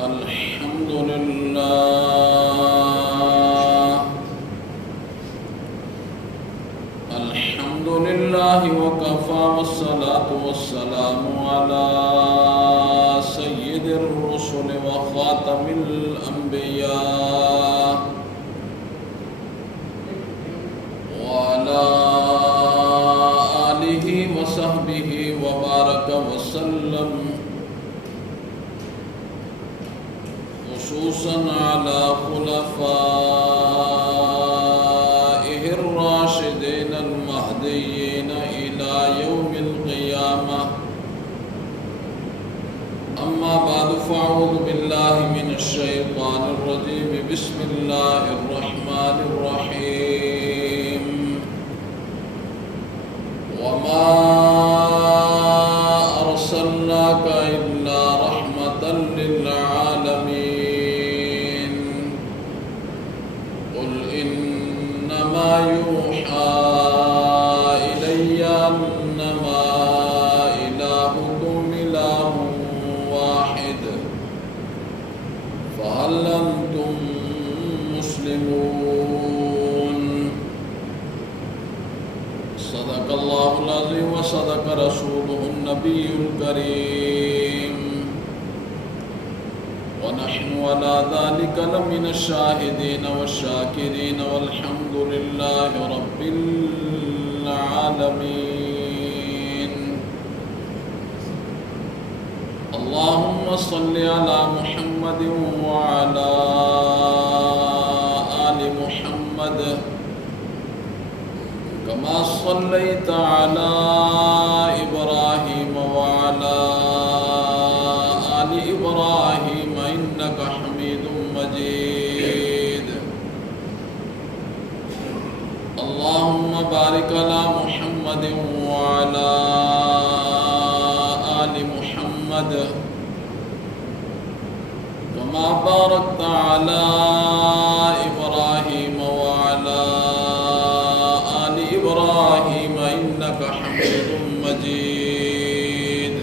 الحمد لله وكفى والصلاة والسلام على سيد الرسل وخاتم الأنبياء وعلى آله وصحبه وبارك وسلم، خصوصا على خلفائه الراشدين المهديين إلى يوم القيامة. أما بعد، فأعوذ بالله من الشيطان الرجيم. بسم الله الرحمن الرحيم. وما أرسلناك إلا رحمة للعالمين. قل إنما يوحى إلي أنما إلهكم إله واحد، فهل أنتم مسلمون؟ صدق الله العظيم وصدق رسوله النبي الكريم، ونحن على ذلك لمن الشاهدين والشاكرين، والحمد لله رب العالمين. اللهم صل على محمد وعلى آل محمد كما صليت على إبراهيم وعلى آل إبراهيم إنك حميد مجيد. اللهم بارك على محمد وعلى آل محمد كما باركت على إبراهيم وعلى آل إبراهيم إنك حميد مجيد.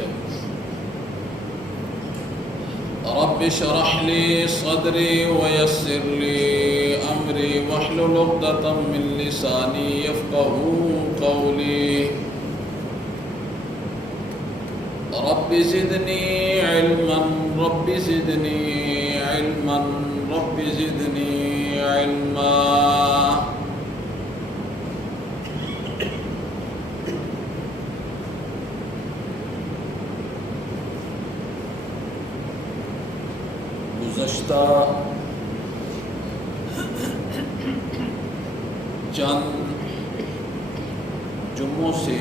رب اشرح لي صدري ويسر لي أمري واحلل عقدة من لساني يفقهوا قولي. رب زدني علما، رب زدني علما، رب زدني علما. گزشتہ چند جمعوں سے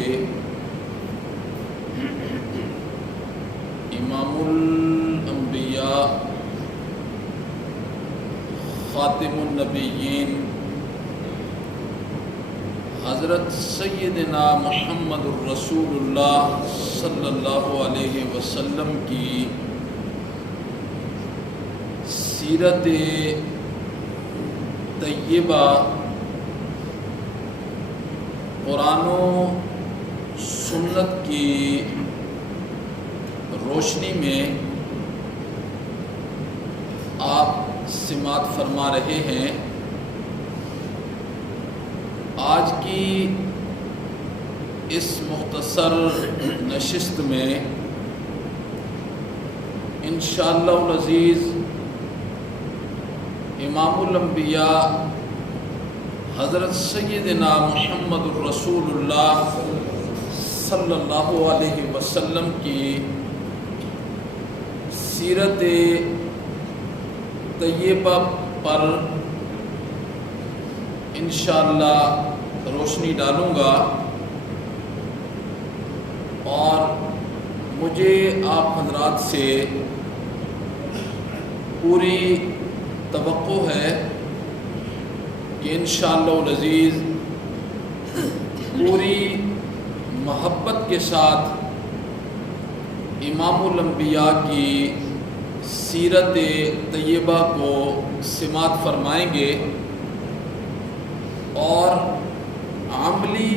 امام الانبیاء خاتم النبیین حضرت سیدنا محمد الرسول اللہ صلی اللہ علیہ وسلم کی سیرت طیبہ قرآن و سنت کی روشنی میں آپ سماعت فرما رہے ہیں. آج کی اس مختصر نشست میں انشاءاللہ العزیز امام الانبیاء حضرت سیدنا محمد الرسول اللہ صلی اللہ علیہ وسلم کی سیرت طیبہ پر انشاءاللہ روشنی ڈالوں گا، اور مجھے آپ حضرات سے پوری توقع ہے کہ انشاءاللہ العزیز پوری محبت کے ساتھ امام الانبیاء کی سیرت طیبہ کو سماعت فرمائیں گے، اور عملی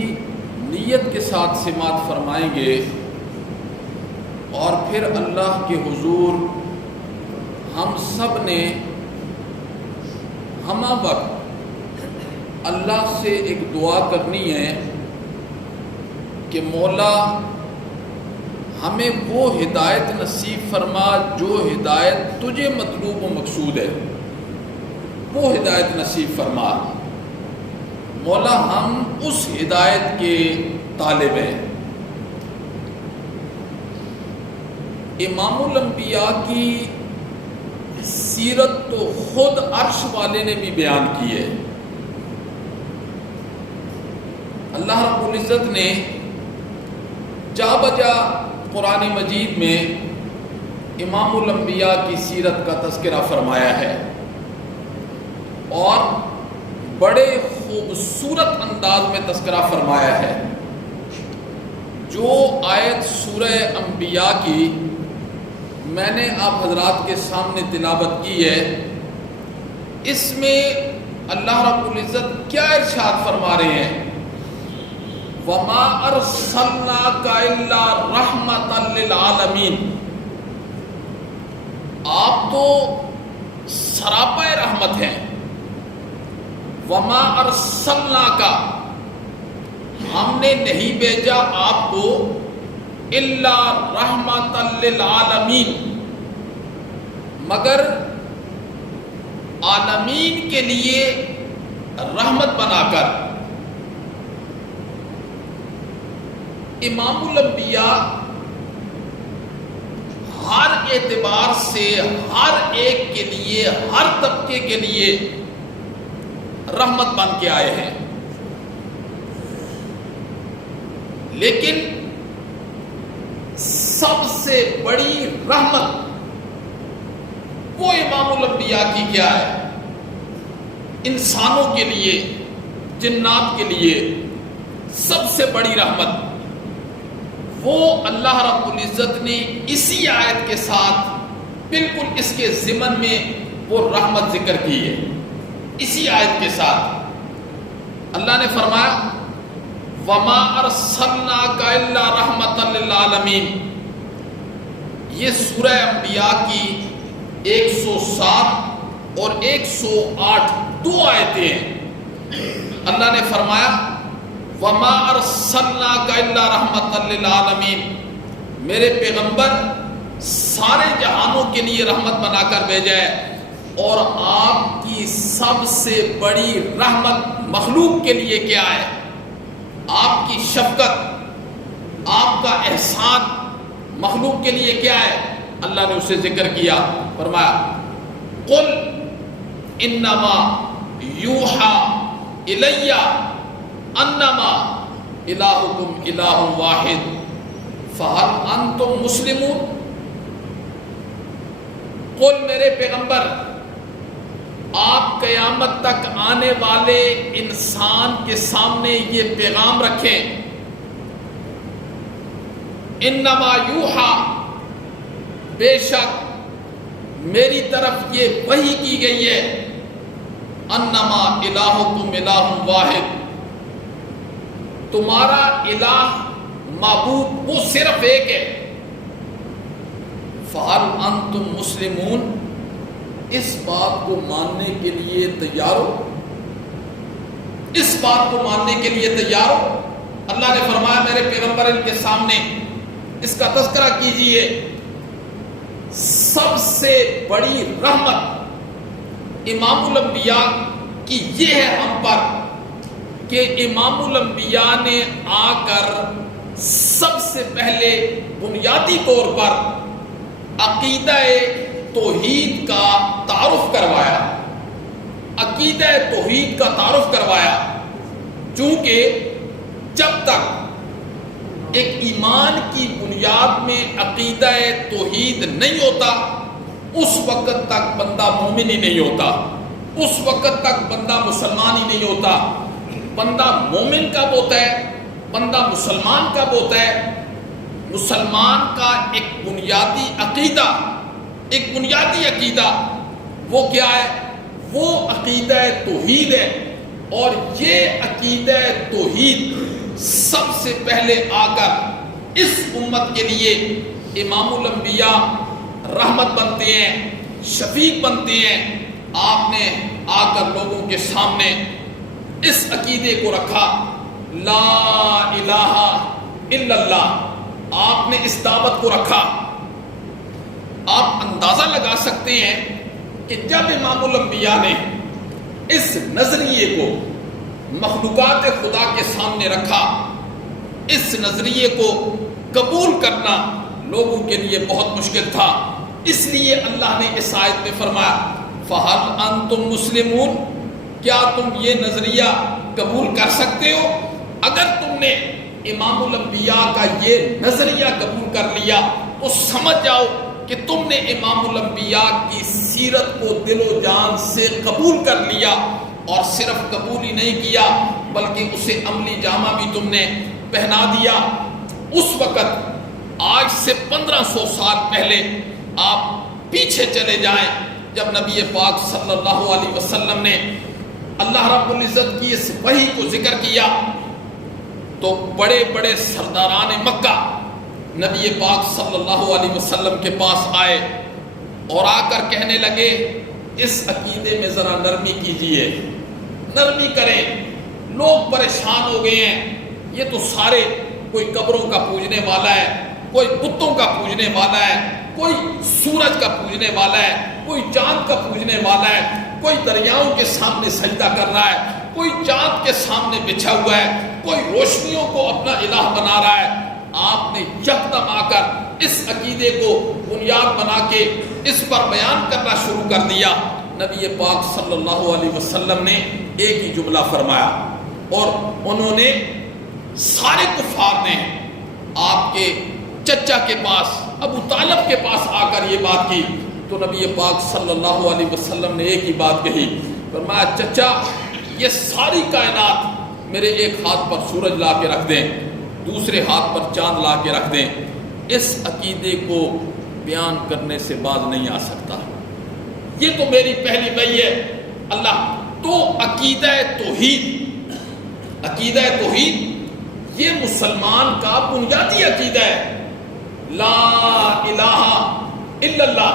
نیت کے ساتھ سماعت فرمائیں گے، اور پھر اللہ کے حضور ہم سب نے ہمہ وقت اللہ سے ایک دعا کرنی ہے کہ مولا ہمیں وہ ہدایت نصیب فرما جو ہدایت تجھے مطلوب و مقصود ہے، وہ ہدایت نصیب فرما۔ مولا ہم اس ہدایت کے طالب ہیں۔ امام الانبیاء کی سیرت تو خود عرش والے نے بھی بیان کی ہے۔ اللہ رب العزت نے جا بجا قرآن مجید میں امام الانبیاء کی سیرت کا تذکرہ فرمایا ہے، اور بڑے خوبصورت انداز میں تذکرہ فرمایا ہے۔ جو آیت سورہ انبیاء کی میں نے آپ حضرات کے سامنے تلاوت کی ہے، اس میں اللہ رب العزت کیا ارشاد فرما رہے ہیں؟ وَمَا أَرْسَلْنَاكَ إِلَّا رَحْمَةً لِّلْعَالَمِينَ۔ آپ تو سراپا رحمت ہیں۔ وَمَا أَرْسَلْنَاكَ، ہم نے نہیں بھیجا آپ کو الا رحمۃ للعالمین، مگر عالمین کے لیے رحمت بنا کر۔ امام الانبیاء ہر اعتبار سے ہر ایک کے لیے، ہر طبقے کے لیے رحمت بن کے آئے ہیں، لیکن سب سے بڑی رحمت وہ امام الانبیاء کی کیا ہے؟ انسانوں کے لیے، جنات کے لیے سب سے بڑی رحمت وہ اللہ رب العزت نے اسی آیت کے ساتھ بالکل اس کے ضمن میں وہ رحمت ذکر کی ہے۔ اسی آیت کے ساتھ اللہ نے فرمایا وَمَا أَرْسَلْنَاكَ إِلَّا رَحْمَةً لِّلْعَالَمِينَ۔ یہ سورہ انبیاء کی 107 اور 108 دو آیتیں ہیں۔ اللہ نے فرمایا وَمَا أَرْسَلْنَاكَ إِلَّا رَحْمَةً لِّلْعَالَمِينَ، میرے پیغمبر سارے جہانوں کے لیے رحمت بنا کر بھیجا ہے، اور آپ کی سب سے بڑی رحمت مخلوق کے لیے کیا ہے؟ آپ کی شفقت، آپ کا احسان مخلوق کے لیے کیا ہے؟ اللہ نے اسے ذکر کیا، فرمایا قل انما یوحا الی انما الہکم الہ واحد فہل انتم مسلمون۔ قل میرے پیغمبر، آپ قیامت تک آنے والے انسان کے سامنے یہ پیغام رکھیں، انما یوحا، بے شک میری طرف یہ وحی کی گئی ہے، انما الہکم الہ واحد، تمہارا الہ معبود وہ صرف ایک ہے، فہل انتم مسلمون، اس بات کو ماننے کے لیے تیار ہو؟ اس بات کو ماننے کے لیے تیار ہو؟ اللہ نے فرمایا میرے پیغمبر ان کے سامنے اس کا تذکرہ کیجئے۔ سب سے بڑی رحمت امام الانبیاء کی یہ ہے ہم پر کہ امام الانبیاء نے آ کر سب سے پہلے بنیادی طور پر عقیدہ توحید کا تعارف کروایا، عقیدہ توحید کا تعارف کروایا، چونکہ جب تک ایک ایمان کی بنیاد میں عقیدہ توحید نہیں ہوتا اس وقت تک بندہ مومن ہی نہیں ہوتا، اس وقت تک بندہ مسلمان ہی نہیں ہوتا۔ بندہ مومن کب ہوتا ہے؟ بندہ مسلمان کب ہوتا ہے؟ مسلمان کا ایک بنیادی عقیدہ، ایک بنیادی عقیدہ وہ کیا ہے؟ وہ عقیدہ توحید ہے، اور یہ عقیدہ توحید سب سے پہلے آ کر اس امت کے لیے امام الانبیاء رحمت بنتے ہیں، شفیق بنتے ہیں، آپ نے آ کر لوگوں کے سامنے اس عقیدے کو رکھا، لا الہ الا اللہ، آپ نے اس دعوت کو رکھا۔ آپ اندازہ لگا سکتے ہیں کہ جب امام الانبیاء نے اس نظریے کو مخلوقات خدا کے سامنے رکھا، اس نظریے کو قبول کرنا لوگوں کے لیے بہت مشکل تھا۔ اس لیے اللہ نے اس آیت میں فرمایا فَهَلْ أَنْتُمْ مُسْلِمُونَ، کیا تم یہ نظریہ قبول کر سکتے ہو؟ اگر تم نے امام الانبیاء کا یہ نظریہ قبول کر لیا تو سمجھ جاؤ کہ تم نے امام الانبیاء کی سیرت کو دل و جان سے قبول کر لیا، اور صرف قبول ہی نہیں کیا بلکہ اسے عملی جامہ بھی تم نے پہنا دیا۔ اس وقت آج سے 1500 سال پہلے آپ پیچھے چلے جائیں، جب نبی پاک صلی اللہ علیہ وسلم نے اللہ رب العزت کی اس وحی کو ذکر کیا تو بڑے بڑے سرداران مکہ نبی پاک صلی اللہ علیہ وسلم کے پاس آئے اور آ کر کہنے لگے اس عقیدے میں ذرا نرمی کیجئے، نرمی کریں، لوگ پریشان ہو گئے ہیں، یہ تو سارے کوئی قبروں کا پوجنے والا ہے، کوئی بتوں کا پوجنے والا ہے، کوئی سورج کا پوجنے والا ہے، کوئی چاند کا پوجنے والا ہے، کوئی دریاؤں کے سامنے سجدہ کر رہا ہے، کوئی چاند کے سامنے بچھا ہوا ہے، کوئی روشنیوں کو اپنا الہ بنا رہا ہے۔ آپ نے یکدم آ کر اس عقیدے کو بنیاد بنا کے اس پر بیان کرنا شروع کر دیا۔ نبی پاک صلی اللہ علیہ وسلم نے ایک ہی جملہ فرمایا، اور انہوں نے سارے کفار نے آپ کے چچا کے پاس ابو طالب کے پاس آ کر یہ بات کی تو نبی پاک صلی اللہ علیہ وسلم نے ایک ہی بات کہی، فرمایا چچا یہ ساری کائنات میرے ایک ہاتھ پر سورج لا کے رکھ دیں، دوسرے ہاتھ پر چاند لا کے رکھ دیں، اس عقیدے کو بیان کرنے سے باز نہیں آ سکتا، یہ تو میری پہلی وحی ہے اللہ۔ تو عقیدہ توحید، عقیدہ توحید یہ مسلمان کا بنیادی عقیدہ ہے، لا الہ الا اللہ۔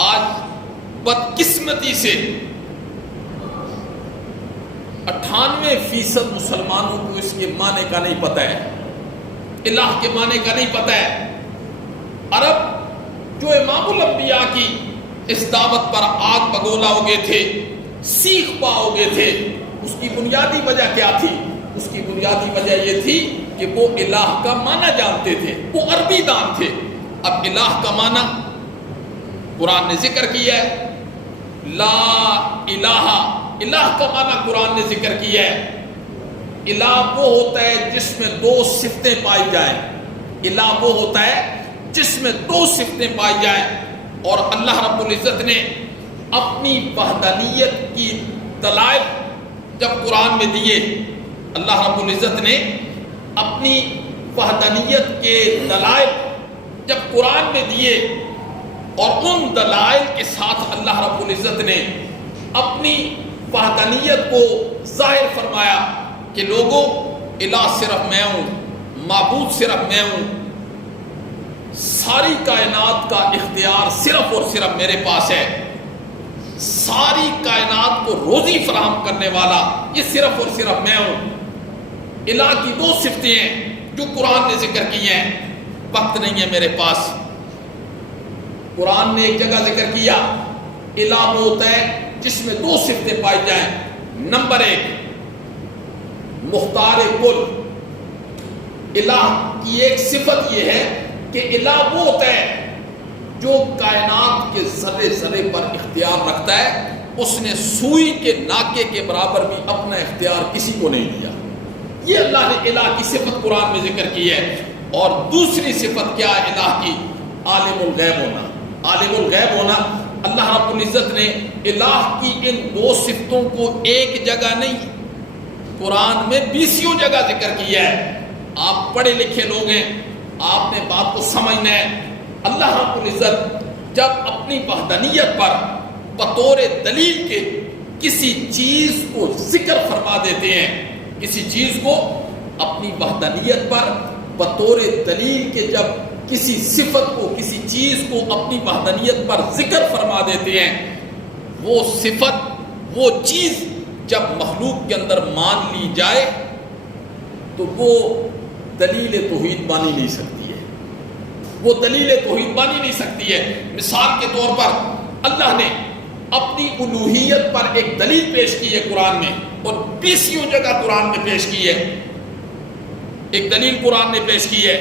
آج بدقسمتی سے 98% مسلمانوں کو اس کے معنی کا نہیں پتہ ہے، الہ کے معنی کا نہیں پتہ ہے۔ عرب جو امام الانبیاء کی اس دعوت پر آگ بگولا ہو گئے تھے، سیخ پا ہو گئے تھے، اس کی بنیادی وجہ کیا تھی؟ اس کی بنیادی وجہ یہ تھی کہ وہ الہ کا معنی جانتے تھے، وہ عربی دان تھے۔ اب الہ کا معنی قرآن نے ذکر کیا ہے، لا الہ، الہ کا معنی قرآن نے ذکر کیا ہے۔ الہ وہ ہوتا ہے جس میں دو صفتیں پائی جائیں، الہ وہ ہوتا ہے جس میں دو صفتیں پائی جائیں، اور اللہ رب العزت نے اپنی وحدانیت کی دلائل جب قرآن میں دیے، اللہ رب العزت نے اپنی وحدانیت کے دلائل جب قرآن میں دیے، اور ان دلائل کے ساتھ اللہ رب العزت نے اپنی وحدانیت کو ظاہر فرمایا کہ لوگوں الہ صرف میں ہوں، معبود صرف میں ہوں، ساری کائنات کا اختیار صرف اور صرف میرے پاس ہے، ساری کائنات کو روزی فراہم کرنے والا یہ صرف اور صرف میں ہوں۔ الہ کی دو صفتیں ہیں جو قرآن نے ذکر کی ہیں، وقت نہیں ہے میرے پاس۔ قرآن نے ایک جگہ ذکر کیا الہ وہ ہوتا ہے جس میں دو صفتیں پائی جائیں۔ نمبر 1 مختار کل، الہ کی ایک صفت یہ ہے کہ الہ وہ ہوتا ہے جو کائنات کے ذرے ذرے پر اختیار رکھتا ہے، اس نے سوئی کے ناکے کے برابر بھی اپنا اختیار کسی کو نہیں دیا۔ یہ اللہ نے الہ کی صفت قرآن میں ذکر کی ہے۔ اور دوسری صفت کیا ہے الہ کی؟ عالم الغیب ہونا، عالم الغیب ہونا۔ اللہ رب العزت نے الہ کی ان دو صفتوں کو ایک جگہ نہیں، قرآن میں 20 جگہ ذکر کیا ہے۔ آپ پڑھے لکھے لوگ ہیں، آپ نے بات کو سمجھنا ہے۔ اللہ رب العزت جب اپنی وحدانیت پر بطور دلیل کے کسی چیز کو ذکر فرما دیتے ہیں، کسی چیز کو اپنی وحدانیت پر بطور دلیل کے جب کسی صفت کو، کسی چیز کو اپنی وحدانیت پر ذکر فرما دیتے ہیں، وہ صفت، وہ چیز جب مخلوق کے اندر مان لی جائے تو وہ دلیل توحید بانی نہیں سکتی ہے، وہ دلیل توحید بانی نہیں سکتی ہے۔ مثال کے طور پر اللہ نے اپنی الوہیت پر ایک دلیل پیش کی ہے قرآن میں، اور 20 جگہ قرآن میں پیش کی ہے۔ ایک دلیل قرآن نے پیش کی ہے،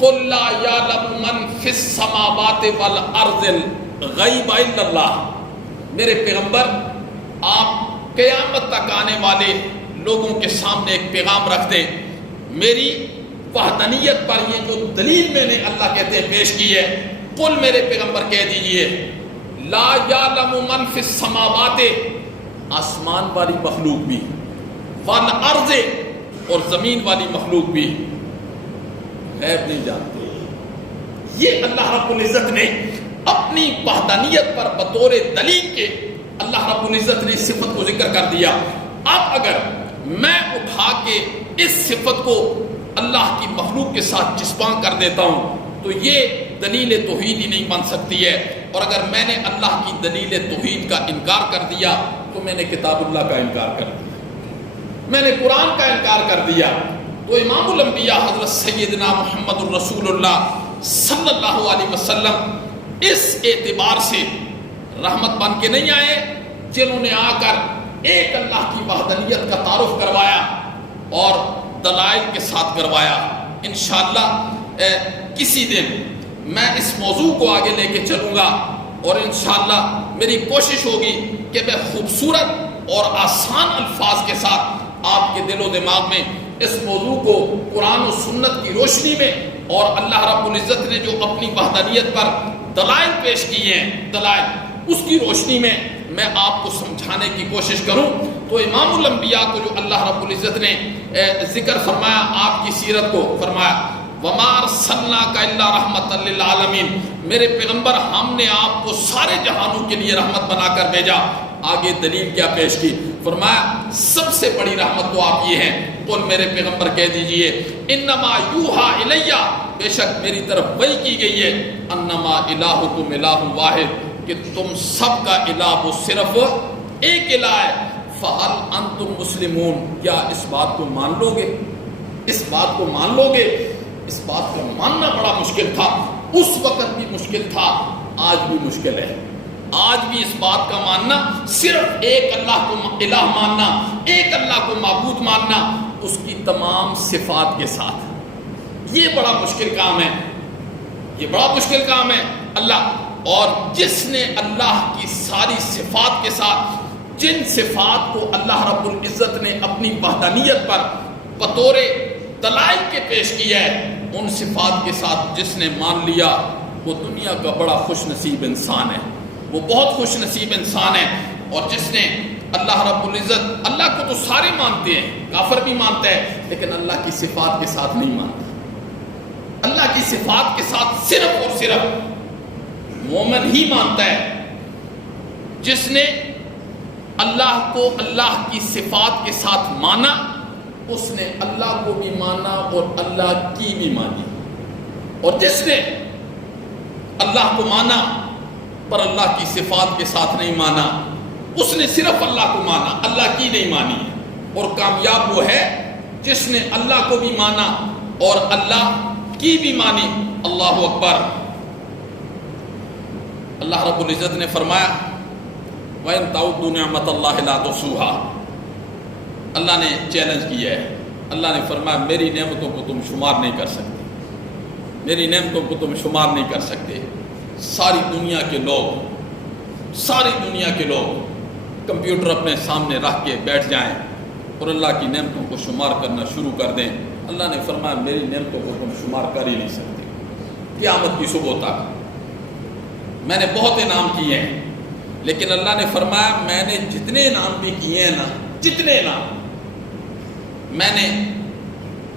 قُلْ لَا يَعْلَمُ مَنْ فِي السَّمَاوَاتِ وَالْأَرْضِ الْغَيْبَ إِلَّا اللَّهُ۔ میرے پیغمبر، آپ قیامت تک آنے والے لوگوں کے سامنے ایک پیغام رکھ دیں، میری وحدانیت پر یہ جو دلیل میں نے اللہ کہتے ہیں پیش کی ہے، قل میرے پیغمبر کہہ دیجئے، لا یعلم من فی السماوات، آسمان والی مخلوق بھی، والارض، اور زمین والی مخلوق بھی غیب نہیں جانتے۔ یہ اللہ رب العزت نے اپنی وحدانیت پر بطور دلیل کے اللہ رب العزت نے اس صفت کو ذکر کر دیا۔ اب اگر میں اٹھا کے اس صفت کو اللہ کی مخلوق کے ساتھ چسپاں کر دیتا ہوں تو یہ دلیل توحید ہی نہیں بن سکتی ہے، اور اگر میں نے اللہ کی دلیل توحید کا انکار کر دیا تو میں نے کتاب اللہ کا انکار کر دیا، میں نے قرآن کا انکار کر دیا۔ تو امام الانبیاء حضرت سیدنا محمد الرسول اللہ صلی اللہ علیہ وسلم اس اعتبار سے رحمت بن کے نہیں آئے جنہوں نے آ کر ایک اللہ کی وحدانیت کا تعارف کروایا اور دلائل کے ساتھ کروایا۔ انشاءاللہ کسی دن میں اس موضوع کو آگے لے کے چلوں گا، اور انشاءاللہ میری کوشش ہوگی کہ میں خوبصورت اور آسان الفاظ کے ساتھ آپ کے دل و دماغ میں اس موضوع کو قرآن و سنت کی روشنی میں، اور اللہ رب العزت نے جو اپنی وحدانیت پر دلائل پیش کیے ہیں، دلائل، اس کی روشنی میں میں آپ کو سمجھانے کی کوشش کروں۔ تو امام الانبیاء کو جو اللہ رب العزت نے ذکر فرمایا، آپ کی سیرت کو فرمایا، وَمَا أَرْسَلْنَاكَ إِلَّا رَحْمَةً لِّلْعَالَمِينَ، میرے پیغمبر ہم نے آپ کو سارے جہانوں کے لیے رحمت بنا کر بھیجا۔ آگے دلیل کیا پیش کی؟ فرمایا سب سے بڑی رحمت تو آپ یہ ہیں، قل میرے پیغمبر کہہ دیجئے، انما یوحا الیہ، بے شک میری طرف وحی کی گئی ہے، انما الہکم الہ واحد، کہ تم سب کا الہ وہ صرف ایک الہ ہے، فہل انتم مسلمون، کیا اس بات کو مان لو گے؟ اس بات کو مان لو گے؟ اس بات کو ماننا بڑا مشکل تھا، اس وقت بھی مشکل تھا، آج بھی مشکل ہے۔ آج بھی اس بات کا ماننا، صرف ایک اللہ کو الہ ماننا، ایک اللہ کو معبود ماننا، اس کی تمام صفات کے ساتھ، یہ بڑا مشکل کام ہے، یہ بڑا مشکل کام ہے۔ اللہ، اور جس نے اللہ کی ساری صفات کے ساتھ جن صفات کو اللہ رب العزت نے اپنی وحدانیت پر بطور دلائل کے پیش کیا ہے، ان صفات کے ساتھ جس نے مان لیا وہ دنیا کا بڑا خوش نصیب انسان ہے، وہ بہت خوش نصیب انسان ہے۔ اور جس نے اللہ رب العزت، اللہ کو تو سارے مانتے ہیں، کافر بھی مانتا ہے، لیکن اللہ کی صفات کے ساتھ نہیں مانتا۔ اللہ کی صفات کے ساتھ صرف اور صرف مومن ہی مانتا ہے، جس نے اللہ کو اللہ کی صفات کے ساتھ مانا، اس نے اللہ کو بھی مانا اور اللہ کی بھی مانی، اور جس نے اللہ کو مانا پر اللہ کی صفات کے ساتھ نہیں مانا، اس نے صرف اللہ کو مانا، اللہ کی نہیں مانی۔ اور کامیاب وہ ہے جس نے اللہ کو بھی مانا اور اللہ کی بھی مانی۔ اللہ اکبر۔ اللہ رب العزت نے فرمایا وَإِن تَعُدُّوا نِعْمَتَ اللَّهِ لَا تُحْصُوهَا، اللہ نے چیلنج کیا ہے، اللہ نے فرمایا میری نعمتوں کو تم شمار نہیں کر سکتے، میری نعمتوں کو تم شمار نہیں کر سکتے۔ ساری دنیا کے لوگ، ساری دنیا کے لوگ کمپیوٹر اپنے سامنے رکھ کے بیٹھ جائیں اور اللہ کی نعمتوں کو شمار کرنا شروع کر دیں، اللہ نے فرمایا میری نعمتوں کو تم شمار کر ہی نہیں سکتے۔ قیامت کی صبح تک میں نے بہت انعام کیے ہیں، لیکن اللہ نے فرمایا میں نے جتنے انعام بھی کیے ہیں نا، جتنے انعام، میں نے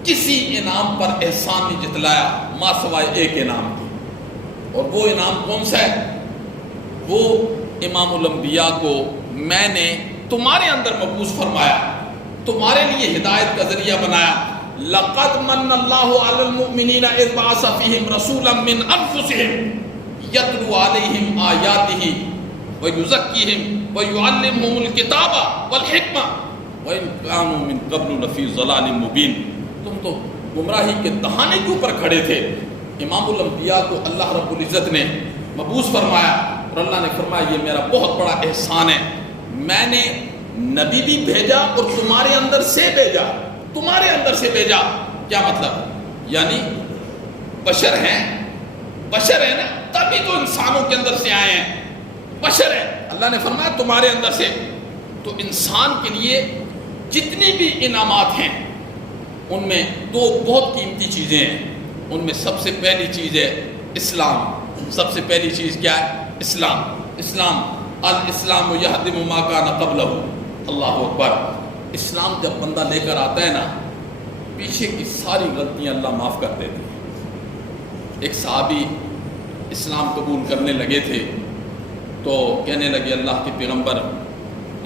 کسی انعام پر احسان نہیں جتلایا ما سوائے ایک انعام کی، اور وہ انعام کون سا ہے؟ وہ امام الانبیاء کو میں نے تمہارے اندر مبعوث فرمایا، تمہارے لیے ہدایت کا ذریعہ بنایا، لقد من اللہ علی المؤمنین اذ بعث فیہم رسولا من انفسہم یتلو علیہم آیاتہ ویزکیہم ویعلمہم الکتاب والحکمہ وَإِن كَانُوا مِن قَبْلُ لَفِي ضَلَالٍ مُبِينٍ. تم تو گمراہی کے دہانے کے اوپر کھڑے تھے. امام الانبیاء کو اللہ رب العزت نے مبعوث فرمایا اور اللہ نے فرمایا یہ میرا بہت بڑا احسان ہے، میں نے نبی بھی بھیجا اور تمہارے اندر سے بھیجا. تمہارے اندر سے بھیجا کیا مطلب؟ یعنی بشر ہیں نا، تبھی تو انسانوں کے اندر سے آئے ہیں. بشر ہیں، اللہ نے فرمایا تمہارے اندر سے. تو انسان کے لیے جتنی بھی انعامات ہیں ان میں دو بہت قیمتی چیزیں ہیں. ان میں سب سے پہلی چیز ہے اسلام. سب سے پہلی چیز کیا ہے؟ اسلام. الاسلام یہدم ما کان قبلہ. اللہ اکبر. اسلام جب بندہ لے کر آتا ہے نا، پیچھے کی ساری غلطیاں اللہ معاف کر دیتے ہیں. ایک صحابی اسلام قبول کرنے لگے تھے تو کہنے لگے اللہ کے پیغمبر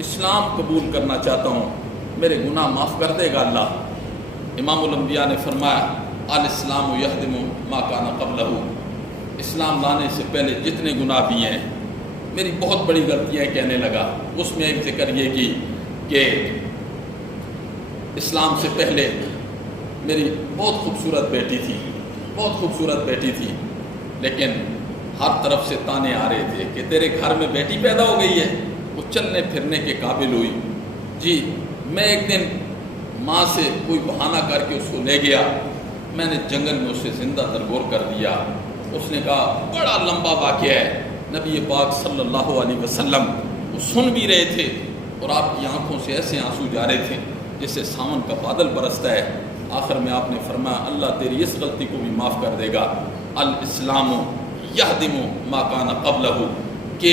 اسلام قبول کرنا چاہتا ہوں، میرے گناہ معاف کر دے گا اللہ؟ امام الانبیاء نے فرمایا الاسلام یہدم ما کان قبلہ. اسلام لانے سے پہلے جتنے گناہ بھی ہیں، میری بہت بڑی غلطیاں کہنے لگا. اس میں ایک ذکر یہ کی کہ اسلام سے پہلے میری بہت خوبصورت بیٹی تھی لیکن ہر طرف سے تانے آ رہے تھے کہ تیرے گھر میں بیٹی پیدا ہو گئی ہے، وہ چلنے پھرنے کے قابل ہوئی. جی میں ایک دن ماں سے کوئی بہانہ کر کے اس کو لے گیا، میں نے جنگل میں اسے زندہ درگور کر دیا. اس نے کہا بڑا لمبا واقعہ ہے. نبی پاک صلی اللہ علیہ وسلم وہ سن بھی رہے تھے اور آپ کی آنکھوں سے ایسے آنسو جا رہے تھے جیسے ساون کا بادل برستا ہے. آخر میں آپ نے فرمایا اللہ تیری اس غلطی کو بھی معاف کر دے گا. الاسلام یہدم ما کان قبلہ، کہ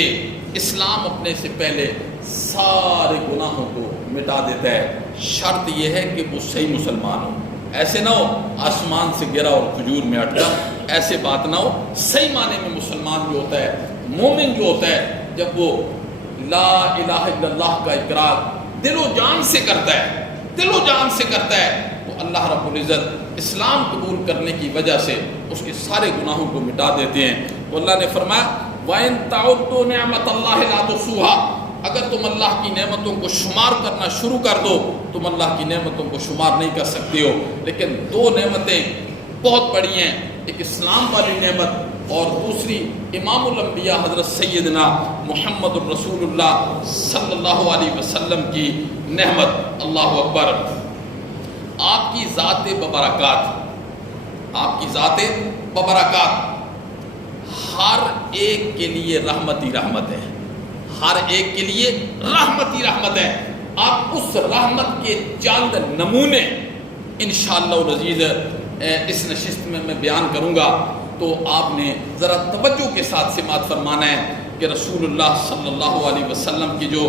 اسلام اپنے سے پہلے سارے گناہوں کو مٹا دیتا ہے. شرط یہ ہے کہ وہ صحیح مسلمان ہو. ایسے نہ ہو آسمان سے گرا اور کھجور میں اٹکا، ایسے بات نہ ہو. صحیح معنی میں مسلمان جو ہوتا ہے، مومن جو ہوتا ہے، جب وہ لا الہ الا اللہ کا اقرار دل و جان سے کرتا ہے تو اللہ رب العزت اسلام قبول کرنے کی وجہ سے اس کے سارے گناہوں کو مٹا دیتے ہیں. تو اللہ نے فرمایا وَإِن تَعُدُّوا نِعْمَةَ اللَّهِ لَا تُحْصُوهَا. اگر تم اللہ کی نعمتوں کو شمار کرنا شروع کر دو تم اللہ کی نعمتوں کو شمار نہیں کر سکتے ہو. لیکن دو نعمتیں بہت بڑی ہیں، ایک اسلام والی نعمت اور دوسری امام الانبیاء حضرت سیدنا محمد الرسول اللہ صلی اللہ علیہ وسلم کی نعمت. اللہ اکبر. آپ کی ذات ببرکات ہر ایک کے لیے رحمت ہی رحمت ہے. ہر ایک کے لیے رحمت ہی رحمت ہے. آپ اس رحمت کے چند نمونے انشاءاللہ العزیز اس نشست میں بیان کروں گا. تو آپ نے ذرا توجہ کے ساتھ سماعت فرمانا ہے کہ رسول اللہ صلی اللہ علیہ وسلم کی جو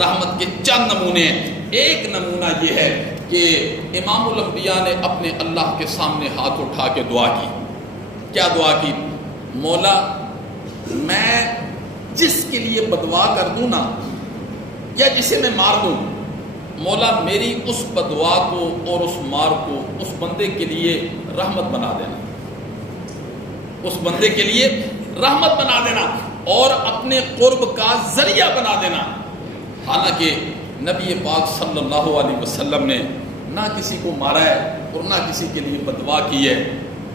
رحمت کے چند نمونے ہیں. ایک نمونہ یہ ہے کہ امام الانبیاء نے اپنے اللہ کے سامنے ہاتھ اٹھا کے دعا کی. کیا دعا کی؟ مولا میں جس کے لیے بددعا کر دوں نا یا جسے میں مار دوں، مولا میری اس بددعا کو اور اس مار کو اس بندے کے لیے رحمت بنا دینا، اس بندے کے لیے رحمت بنا دینا اور اپنے قرب کا ذریعہ بنا دینا. حالانکہ نبی پاک صلی اللہ علیہ وسلم نے نہ کسی کو مارا ہے اور نہ کسی کے لیے بددعا کی ہے.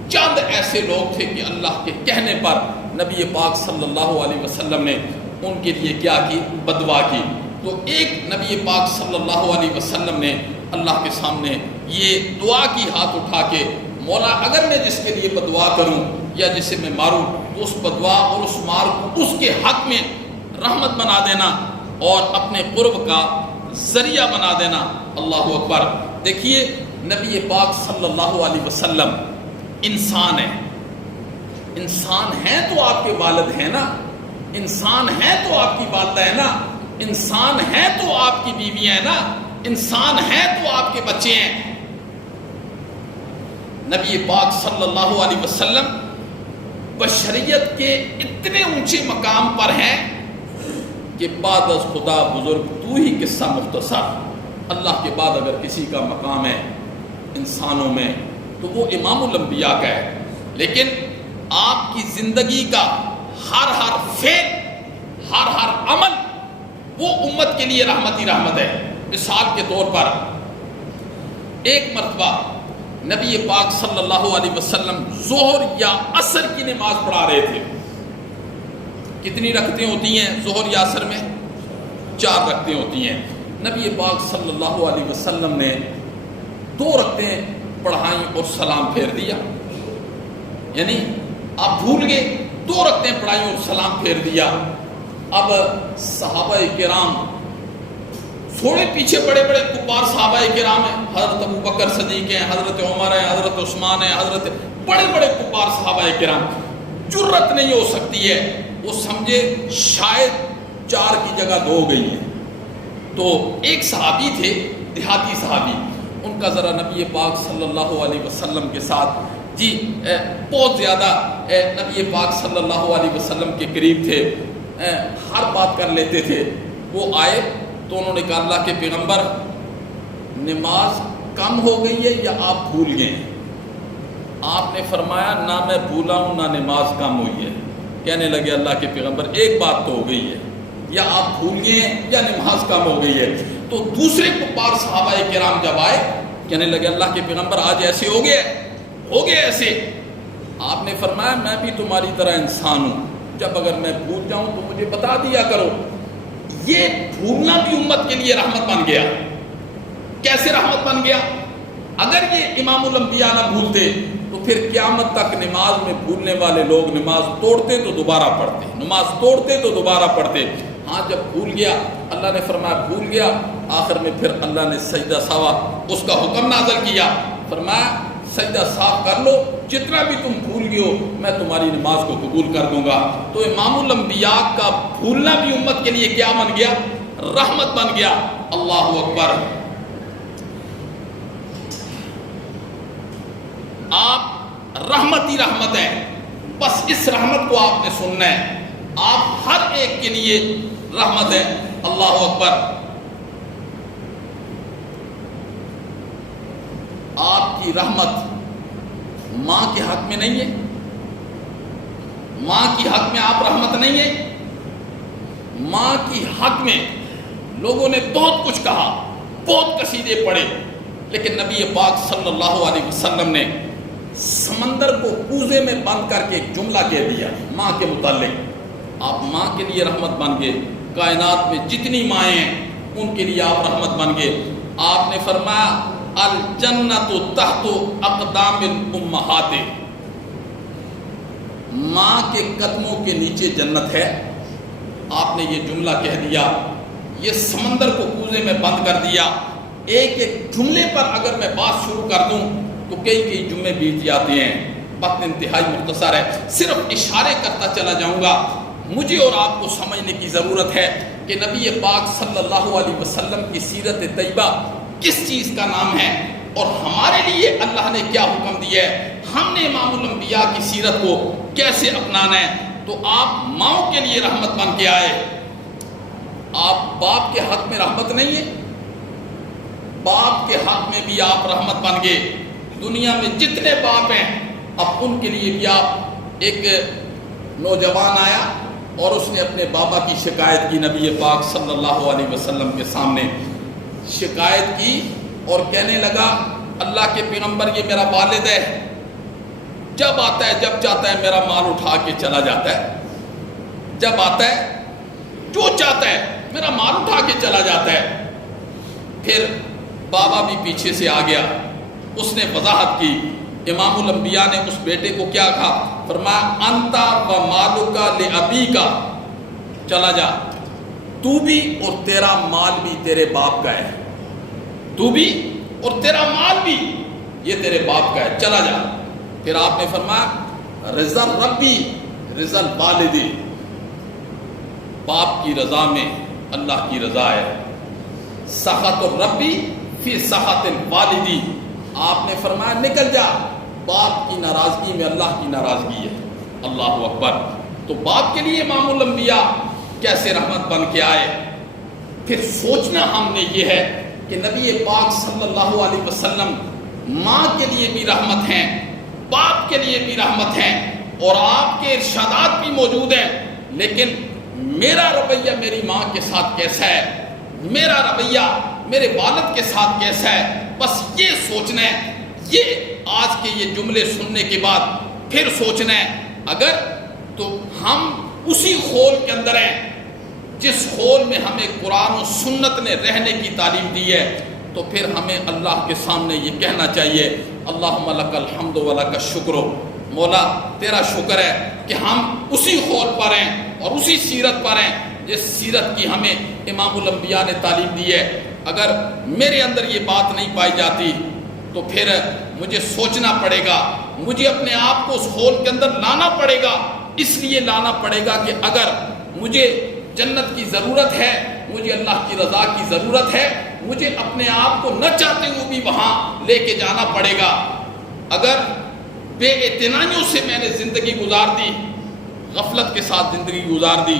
چند ایسے لوگ تھے کہ اللہ کے کہنے پر نبی پاک صلی اللہ علیہ وسلم نے ان کے لیے کیا کی؟ بددعا کی. تو ایک نبی پاک صلی اللہ علیہ وسلم نے اللہ کے سامنے یہ دعا کی ہاتھ اٹھا کے، مولا اگر میں جس کے لیے بددعا کروں یا جسے میں ماروں تو اس بددعا اور اس مار کو اس کے حق میں رحمت بنا دینا اور اپنے قرب کا ذریعہ بنا دینا. اللہ اکبر. دیکھیے نبی پاک صلی اللہ علیہ وسلم انسان ہیں تو آپ کے والد ہیں نا، انسان ہیں تو آپ کی والدہ ہے نا، انسان ہیں تو آپ کی بیویاں ہیں نا، انسان ہیں تو آپ کے بچے ہیں. نبی پاک صلی اللہ علیہ وسلم بشریت کے اتنے اونچے مقام پر ہیں کہ بعد از خدا بزرگ تو ہی قصہ مختصر. اللہ کے بعد اگر کسی کا مقام ہے انسانوں میں تو وہ امام الانبیاء کا ہے، لیکن آپ کی زندگی کا ہر فعل، ہر عمل وہ امت کے لیے رحمت ہی رحمت ہے۔ مثال کے طور پر ایک مرتبہ نبی پاک صلی اللہ علیہ وسلم ظہر یا عصر کی نماز پڑھا رہے تھے۔ کتنی رکعتیں ہوتی ہیں ظہر یا عصر میں؟ 4 رکعتیں ہوتی ہیں۔ نبی پاک صلی اللہ علیہ وسلم نے 2 رکعتیں پڑھائیں اور سلام پھیر دیا، یعنی آپ بھول گئے، 2 رکعتیں پڑھائیں اور سلام پھیر دیا۔ اب صحابہ کرام تھوڑے پیچھے بڑے بڑے کفار صحابہ کرام ہیں، حضرت ابو بکر صدیق ہیں، حضرت عمر ہیں، حضرت عثمان ہیں، حضرت بڑے بڑے کفار صحابہ کرام، جرت نہیں ہو سکتی ہے، وہ سمجھے شاید 4 کی جگہ 2 گئی ہیں۔ تو ایک صحابی تھے، دیہاتی صحابی، ان کا ذرا نبی پاک صلی اللہ علیہ وسلم کے ساتھ بہت زیادہ نبی پاک صلی اللہ علیہ وسلم کے قریب تھے، ہر بات کر لیتے تھے۔ وہ آئے تو انہوں نے کہا اللہ کے پیغمبر نماز کم ہو گئی ہے یا آپ بھول گئے ہیں؟ آپ نے فرمایا نہ میں بھولا ہوں نہ نماز کم ہوئی ہے۔ کہنے لگے اللہ کے پیغمبر ایک بات تو ہو گئی ہے، یا آپ بھول گئے ہیں یا نماز کم ہو گئی ہے۔ تو دوسرے کفار صحابہ کرام جب آئے کہنے لگے اللہ کے پیغمبر آج ایسے ہو گئے ایسے۔ آپ نے فرمایا میں بھی تمہاری طرح انسان ہوں، جب اگر میں بھول جاؤں تو مجھے بتا دیا کرو۔ یہ بھولنا بھی امت کے لیے رحمت بن گیا۔ کیسے رحمت بن گیا؟ اگر یہ امام الانبیاء نہ بھولتے تو پھر قیامت تک نماز میں بھولنے والے لوگ نماز توڑتے تو دوبارہ پڑھتے، نماز توڑتے تو دوبارہ پڑھتے۔ ہاں جب بھول گیا، اللہ نے فرمایا بھول گیا، آخر میں پھر اللہ نے سجدہ ساوا اس کا حکم نازل کیا، فرمایا سجدہ صاف کر لو، جتنا بھی تم بھول گئے ہو میں تمہاری نماز کو قبول کر دوں گا۔ تو امام الانبیاء کا بھولنا بھی امت کے لیے کیا بن گیا؟ رحمت بن گیا۔ اللہ اکبر۔ آپ رحمت ہی رحمت ہے، بس اس رحمت کو آپ نے سننا ہے، آپ ہر ایک کے لیے رحمت ہے۔ اللہ اکبر۔ آپ کی رحمت ماں کے حق میں نہیں ہے؟ ماں کی حق میں آپ رحمت نہیں ہے؟ ماں کی حق میں لوگوں نے بہت کچھ کہا، بہت قصیدے پڑھے، لیکن نبی پاک صلی اللہ علیہ وسلم نے سمندر کو کوزے میں بند کر کے ایک جملہ کہہ دیا ماں کے متعلق۔ آپ ماں کے لیے رحمت بن گئے، کائنات میں جتنی مائیں ہیں ان کے لیے آپ رحمت بن گئے۔ آپ نے فرمایا الجنت تحت اقدام الامہات، ماں کے قدموں کے نیچے جنت ہے۔ آپ نے یہ جملہ کہہ دیا، یہ سمندر کو کوزے میں بند کر دیا۔ ایک ایک جملے پر اگر میں بات شروع کر دوں تو کئی جملے بیت جاتے ہیں، وقت انتہائی مختصر ہے، صرف اشارے کرتا چلا جاؤں گا۔ مجھے اور آپ کو سمجھنے کی ضرورت ہے کہ نبی پاک صلی اللہ علیہ وسلم کی سیرت طیبہ کس چیز کا نام ہے اور ہمارے لیے اللہ نے کیا حکم دیا ہے، ہم نے امام الانبیاء کی سیرت کو کیسے اپنانا ہے۔ تو آپ ماؤں کے لیے رحمت بن کے آئے۔ آپ باپ کے حق میں رحمت نہیں ہے؟ باپ کے حق میں بھی آپ رحمت بن گئے۔ دنیا میں جتنے باپ ہیں اب ان کے لیے بھی آپ، ایک نوجوان آیا اور اس نے اپنے بابا کی شکایت کی، نبی پاک صلی اللہ علیہ وسلم کے سامنے شکایت کی اور کہنے لگا اللہ کے پیغمبر یہ میرا والد ہے، جب آتا ہے جب چاہتا ہے میرا مال اٹھا کے چلا جاتا ہے، جب آتا ہے جو چاہتا ہے میرا مال اٹھا کے چلا جاتا ہے۔ پھر بابا بھی پیچھے سے آ گیا، اس نے وضاحت کی۔ امام الانبیاء نے اس بیٹے کو کیا کہا؟ فرمایا انتا و مالکا لابیکا، چلا جا، تو بھی اور تیرا مال بھی تیرے باپ کا ہے، تو بھی اور تیرا مال بھی یہ تیرے باپ کا ہے، چلا جا۔ پھر آپ نے فرمایا رضا ربی رضا والدی، باپ کی رضا میں اللہ کی رضا ہے، سخط الربی فی سخط الوالدی، آپ نے فرمایا نکل جا، باپ کی ناراضگی میں اللہ کی ناراضگی ہے۔ اللہ اکبر۔ تو باپ کے لیے امام الانبیاء کیسے رحمت بن کے آئے۔ پھر سوچنا ہم نے یہ ہے کہ نبی پاک صلی اللہ علیہ وسلم ماں کے لیے بھی رحمت ہیں، باپ کے لیے بھی رحمت ہیں، اور آپ کے ارشادات بھی موجود ہیں، لیکن میرا رویہ میری ماں کے ساتھ کیسا ہے، میرا رویہ میرے والد کے ساتھ کیسا ہے، بس یہ سوچنا ہے۔ یہ آج کے یہ جملے سننے کے بعد پھر سوچنا ہے، اگر تو ہم اسی خول کے اندر ہیں جس خول میں ہمیں قرآن و سنت نے رہنے کی تعلیم دی ہے، تو پھر ہمیں اللہ کے سامنے یہ کہنا چاہیے، اللہم لک الحمد و لک الشکر، مولا تیرا شکر ہے کہ ہم اسی خول پر ہیں اور اسی سیرت پر ہیں جس سیرت کی ہمیں امام الانبیاء نے تعلیم دی ہے۔ اگر میرے اندر یہ بات نہیں پائی جاتی تو پھر مجھے سوچنا پڑے گا، مجھے اپنے آپ کو اس خول کے اندر لانا پڑے گا۔ اس لیے لانا پڑے گا کہ اگر مجھے جنت کی ضرورت ہے، مجھے اللہ کی رضا کی ضرورت ہے، مجھے اپنے آپ کو نہ چاہتے ہوئے بھی وہاں لے کے جانا پڑے گا۔ اگر بے اعتنائیوں سے میں نے زندگی گزار دی، غفلت کے ساتھ زندگی گزار دی،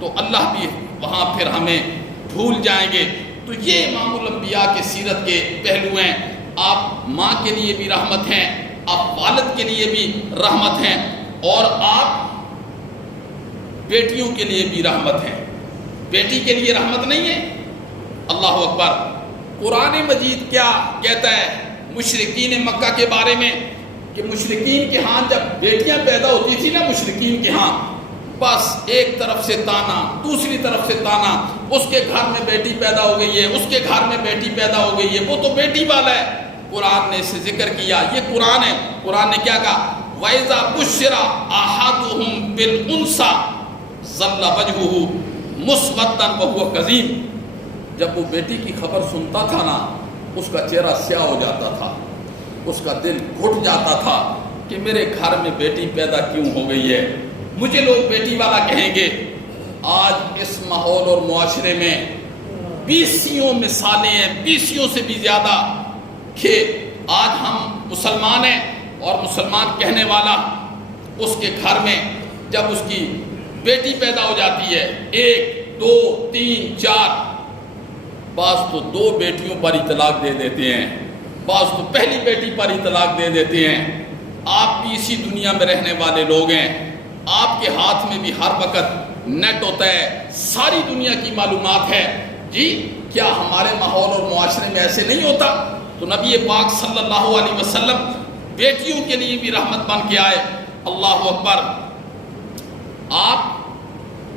تو اللہ بھی وہاں پھر ہمیں بھول جائیں گے۔ تو یہ امام الانبیاء کے سیرت کے پہلو ہیں۔ آپ ماں کے لیے بھی رحمت ہیں، آپ والد کے لیے بھی رحمت ہیں، اور آپ بیٹیوں کے لیے بھی رحمت ہیں۔ بیٹی کے لیے رحمت نہیں ہے؟ اللہ اکبر۔ قرآن مجید کیا کہتا ہے مشرکین مکہ کے بارے میں، کہ مشرکین کے ہاں جب بیٹیاں پیدا ہوتی تھی نا، مشرکین کے ہاں، بس ایک طرف سے تانا، دوسری طرف سے تانا، اس کے گھر میں بیٹی پیدا ہو گئی ہے، اس کے گھر میں بیٹی پیدا ہو گئی ہے، وہ تو بیٹی والا ہے۔ قرآن نے اسے ذکر کیا، یہ قرآن ہے۔ قرآن نے کیا کہا؟ وَإِذَا بُشِّرَ أَحَدُهُمْ بِالْأُنثىٰ ظَلَّ وَجْهُهُ مُسْوَدًّا وَهُوَ كَظِيمٌ۔ جب وہ بیٹی کی خبر سنتا تھا نا، اس کا چہرہ سیاہ ہو جاتا تھا، اس کا دل گھٹ جاتا تھا کہ میرے گھر میں بیٹی پیدا کیوں ہو گئی ہے، مجھے لوگ بیٹی والا کہیں گے۔ آج اس ماحول اور معاشرے میں بیسیوں مثالیں ہیں، بیسیوں سے بھی زیادہ، کہ آج ہم مسلمان ہیں اور مسلمان کہنے والا اس کے گھر میں جب اس کی بیٹی پیدا ہو جاتی ہے، 1 2 3 4، بعض تو 2 بیٹیوں پر ہی طلاق دے دیتے ہیں، بعض تو پہلی بیٹی پر ہی طلاق دے دیتے ہیں۔ آپ بھی اسی دنیا میں رہنے والے لوگ ہیں، آپ کے ہاتھ میں بھی ہر وقت نیٹ ہوتا ہے، ساری دنیا کی معلومات ہے جی۔ کیا ہمارے ماحول اور معاشرے میں ایسے نہیں ہوتا؟ تو نبی پاک صلی اللہ علیہ وسلم بیٹیوں کے لیے بھی رحمت بن کے آئے۔ اللہ اکبر۔ آپ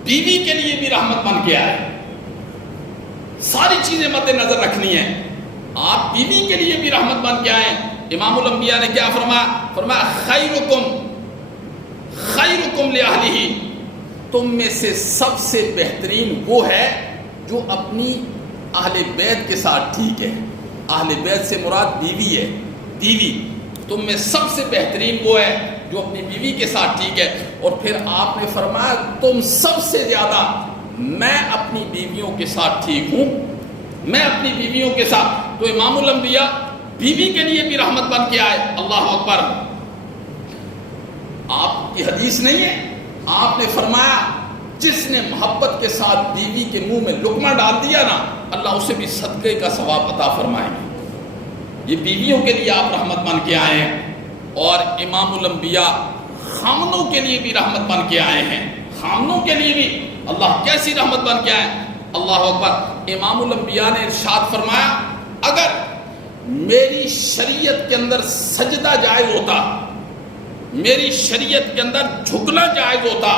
بیوی کے لیے بھی رحمت بن کے آئے۔ ساری چیزیں مد نظر رکھنی ہیں، آپ بیوی کے لیے بھی رحمت بن کے آئے۔ امام الانبیاء نے کیا فرمایا خیرکم لأہلہ، تم میں سے سب سے بہترین وہ ہے جو اپنی اہل بیت کے ساتھ ٹھیک ہے۔ اہل بیت سے مراد بیوی ہے، بیوی۔ تم میں سب سے بہترین وہ ہے جو اپنی بیوی کے ساتھ ٹھیک ہے۔ اور پھر آپ نے فرمایا تم سب سے زیادہ میں اپنی بیویوں کے ساتھ ٹھیک ہوں، میں اپنی بیویوں کے ساتھ۔ تو امام الانبیاء بیوی کے لیے بھی رحمت بن کے آئے۔ اللہ اکبر۔ آپ کی حدیث نہیں ہے، آپ نے فرمایا جس نے محبت کے ساتھ بیوی کے منہ میں لقمہ ڈال دیا نا، اللہ اسے بھی صدقے کا ثواب عطا فرمائیں گے۔ یہ بیویوں کے لیے آپ رحمت بن کے آئے ہیں۔ اور امام الانبیاء خامنوں کے لیے بھی رحمت بن کے آئے ہیں، خامنوں کے لیے بھی اللہ کیسی رحمت بن کے آئے۔ اللہ اکبر۔ امام الانبیاء نے ارشاد فرمایا اگر میری شریعت کے اندر سجدہ جائز ہوتا، میری شریعت کے اندر جھکنا جائز ہوتا،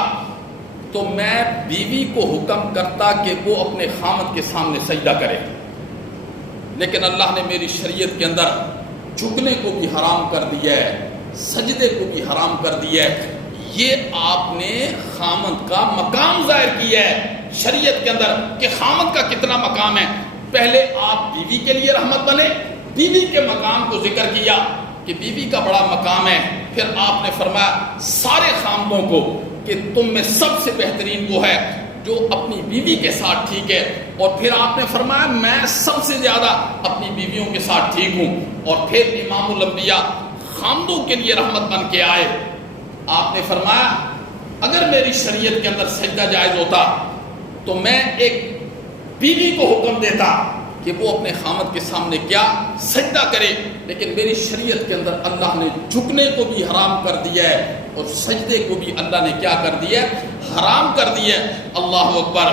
تو میں بیوی کو حکم کرتا کہ وہ اپنے خامد کے سامنے سجدہ کرے، لیکن اللہ نے میری شریعت کے اندر جھکنے کو بھی حرام کر دیا ہے، سجدے کو بھی حرام کر دیا ہے۔ یہ آپ نے خامد کا مقام ظاہر کیا ہے شریعت کے اندر کہ خامد کا کتنا مقام ہے۔ پہلے آپ بیوی کے لیے رحمت بنے، بیوی کے مقام کو ذکر کیا کہ بیوی کا بڑا مقام ہے، پھر آپ نے فرمایا سارے خامدوں کو کہ تم میں سب سے بہترین وہ ہے جو اپنی بیوی کے ساتھ ٹھیک ہے، اور پھر آپ نے فرمایا میں سب سے زیادہ اپنی بیویوں کے ساتھ ٹھیک ہوں۔ اور پھر امام الانبیاء خامدوں کے لیے رحمت بن کے آئے۔ آپ نے فرمایا اگر میری شریعت کے اندر سجدہ جائز ہوتا تو میں ایک بیوی کو حکم دیتا کہ کہ وہ اپنے خامد کے سامنے کیا سجدہ کرے، لیکن میری شریعت کے اندر اللہ نے جھکنے کو بھی حرام کر دیا ہے اور سجدے کو بھی اللہ نے کیا کر دیا ہے، حرام کر دیا ہے۔ اللہ اکبر۔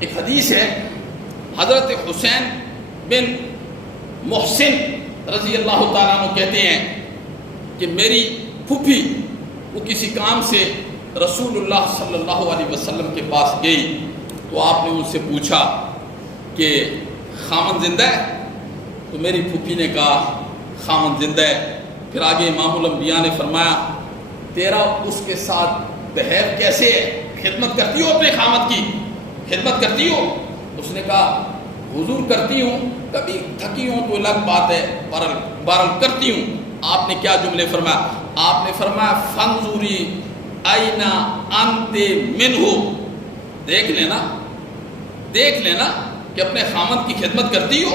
ایک حدیث ہے، حضرت حسین بن محسن رضی اللہ تعالیٰ عنہ کہتے ہیں کہ میری پھوپھی وہ کسی کام سے رسول اللہ صلی اللہ علیہ وسلم کے پاس گئی، تو آپ نے ان سے پوچھا کہ خامن زندہ ہے؟ تو میری پھوپھی نے کہا خامن زندہ ہے۔ پھر آگے امام الانبیاء نے فرمایا تیرا اس کے ساتھ بہیو کیسے ہے، خدمت کرتی ہو اپنے خامد کی، خدمت کرتی ہو؟ اس نے کہا حضور کرتی ہوں، کبھی تھکی ہوں تو الگ بات ہے، بہرحال کرتی ہوں۔ آپ نے کیا جملے فرمایا؟ آپ نے فرمایا فانظری اینا انت منہ، دیکھ لینا کہ اپنے خامد کی خدمت کرتی ہو۔